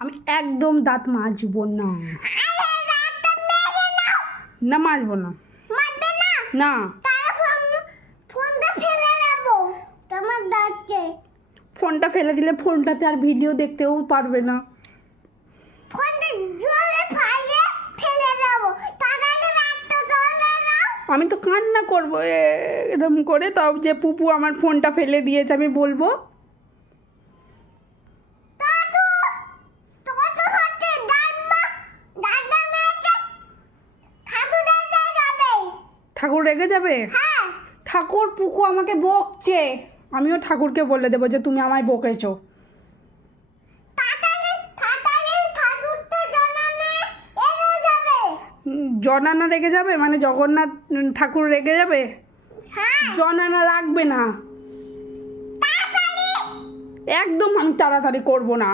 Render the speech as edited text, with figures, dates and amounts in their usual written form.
আমি একদম দাঁত মাজবো না। না মাজবো না। না ফোনটা ফেলে দিলে ফোনটাতে আর ভিডিও দেখতেও পারবে না। আমি তো কান্না করবো এরকম করে, তাও যে পুপু আমার ফোনটা ফেলে দিয়েছে আমি বলবো। ঠাকুর রেগে যাবে? ঠাকুর পুকু আমাকে বকছে, আমিও ঠাকুরকে বলে দেবো যে তুমি আমায় বকেছো। জনানা রেগে যাবে মানে জগন্নাথ ঠাকুর রেগে যাবে? জনানা রাখবে না, একদম আমি তাড়াতাড়ি করবো না।